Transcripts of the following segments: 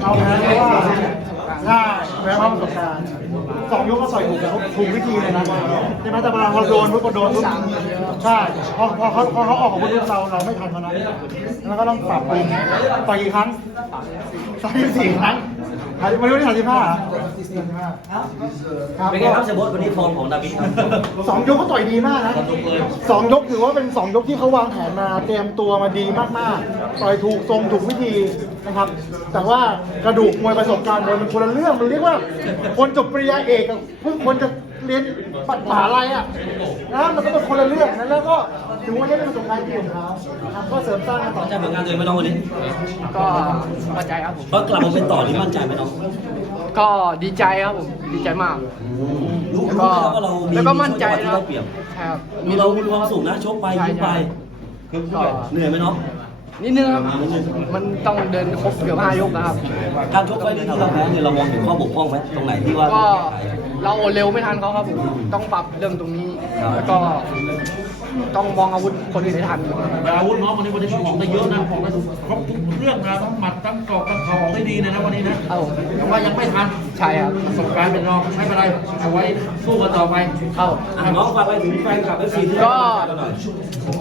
好难啊。สองยกก็ต่อยถูกแถูกวิธีเลยนะใช่ไหมแต่าอเราโดนปุ๊บโดนปุ๊บใช่พอพอเขาพอเขาออกของพวกเราเราไม่ทันเขานะแล้วก็ต้องปรับปรุงต่ออีกครั้งสามสิบสี่ครั้งมาดูที่สามสิบห้าเป็นไงครับเซบอสวันนี้ฟอร์มของดาบิทสองยกก็ต่อยดีมากนะสองยกถือว่าเป็นสองยกที่เขาวางแผนมาเตรียมตัวมาดีมากๆต่อยถูกทรงถูกวิธีนะครับ แต่ว่ากระดูกมวยประสบการณ์มวยมันคนละเรื่อง มันเรียกว่าคนจบปริญญาเอกพวกคนจะเรียนปัดป่าอะไรอ่ะนะมันก็เป็นคนละเรื่องนะแล้วก็ถึงวันนี้เป็นประสบการณ์ดีของเขาก็เสริมสร้างกันต่อใจเหมือนกันเลยไม่ต้องวันนี้ก็มั่นใจครับผมก็กลับมาเป็นต่อที่มั่นใจไหมน้อง ก็ดีใจครับผมดีใจมาก้ก็เรามีความสุขนะชกไปยชกไปเหนื่อยไหมน้องนิดนึงครับ มันต้องเดินครบเกือบห้ายกนะครับ การชกไปที่เราแพ้เนี่ยเรามองถึงข้อบกพร่องไหมตรงไหนที่ว่าก็เราเร็วไม่ทันเขาครับต้องปรับเรื่องตรงนี้ แล้วก็ต้องมองอาวุธคนที่ไหนทันอาวุธน้องวัน นี้วันนี้ของได้เยอะนะของได้ครบทุกเรื่องนะทั้งหมัดทั้งกอกทั้งเข่าออได้ดีเลยนะวันนี้นะเอ้าแต่ว่ายังไม่ทันใช่ครับประสบการณ์เป็นรองไม่เป็นไรเอาไว้สู้กันต่อไปเข้าน้องฝากไปถึงแฟนคลับทั้งสี่ก็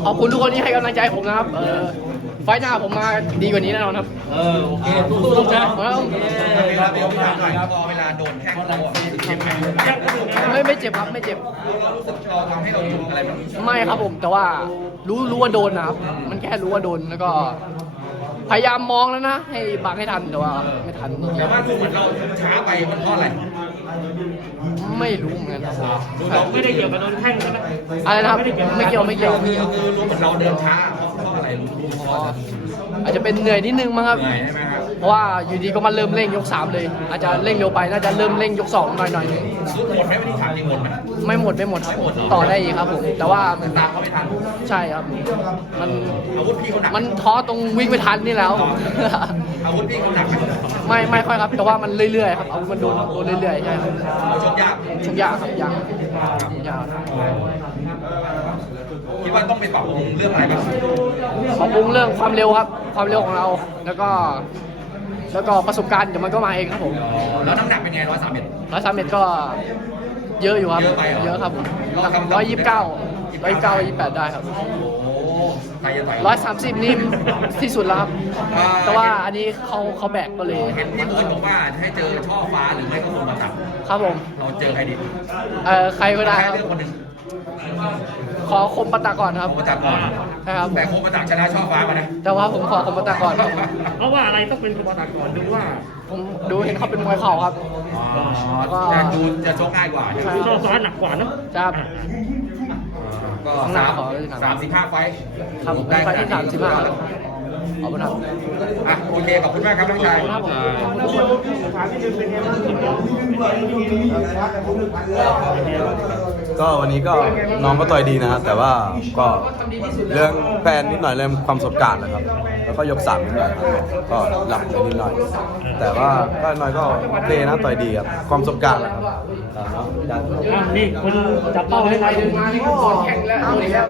ขอบคุณทุกคนที่ให้กำลังใจผมนะครับฟหน้าผมมาดีกว่านี้แน่นอนครับ เออโอเคตู้ๆนะครับเวลาเวลาหน่อยรอเวลาโดนแ้งเราเจ็บไหมไม่ไม่เจ็บครับไม่เจ็บไม่ครับผม แต่ว่ารู้รู้ว่าโดนนะครับ มันแค่รู้ว่าโดนแล้วก็พยายามมองแล้วนะให้บังให้ทันแต่ว่า ไม่ทันแต่ว่าดู้เหมือนเราช้าไปมันเพราะอะไร ไม่รู้เหมือนกันครัไม่ได้เกี่ยวกับโดนแข่งใช่ไหมอะไรนะครับไม่เกี่ยวไม่เกี่ยว คือรู้เหมือนเราเดินช้าอาจจะเป็นเหนื่อยนิดนึงมั้งครับ เพราะว่าอยู่ดีก็มาเริ่มเร่งยก 3 เลย อาจจะเร่งเร็วไปน่าจะเริ่มเร่งยก2หน่อยหน่อยหมดไหมที่ได้ทันหมดไหมไม่หมดไม่หมดครับต่อได้อีกครับผมแต่ว่ามันตาเขาไม่ทันใช่ครับมันอาวุธพี่เขาหนักมันท้อตรงวิ่งไม่ทันนี่แล้วอาวุธพี่เขาหนักไม่ไม่ค่อยครับแต่ว่ามันเรื่อยๆครับอาวุธมันโดนโดนเรื่อยๆใช่ครับชกยากชกยากครับยากยากิดว่าต้องไปปรับปรุงเรื่องอะไรบ้างปรับปรุงเรื่องความเร็วครับ ความเร็วของเราแล้วก็แล้วก็ประสบการณ์เดี๋ยวมันก็มาเองครับผมแล้วน้ำหนักเป็นไงร้อยสามเมตรร้อยสามเมตรก็เยอะอยู่ครับเยอะครับร้อยยี่สิบเก้าร้อยยี่สิบเก้ายยี่สิบแปดได้ครับร้อยสามสิบนี่ที่สุดแล้วครับ แต่ว่าอันนี้เขาเขาแบกก็เลยเห็นที่เพืนบอกว่าให้เจอช่อฟ้าหรือไม่ก็คนมาตัดครับผมเราเจอใครดีเออใครก็ได้ครับขอคมปตะก่อนครับปตาก่อนครับ แต่คมปตะชนะชอบฟ้ามานะแต่ว่า ผมขอคมปตาก่อนเพราะว่าอะไรต้องเป็นคมปตาก่อนดูว่า ผมดูเห็นเขาเป็นมวยเข่าครับก็แต่ดูจะชกง่ายกว่าชกซ้อนหนักกว่านะจ้าก็สามสิบห้าไฟผมได้ไฟที่สามสิบห้าขอบคุณครับโอเคขอบคุณมากครับน้องชายก็วันนี้ก็น้องก็ต่อยดีนะฮะแต่ว่าก็เรื่องแฟนนิดหน่อยเรื่องความสบการณ์นะครับ แล้วก็ยกสามนิดหน่อยก็หลับนิดหน่อย แต่ว่าก็น้อยก็เตนะต่อยดีครับความสบการณ์นะครับนี่คนจับเป้าให้ใครมาที่ก่อนแข่งแล้ว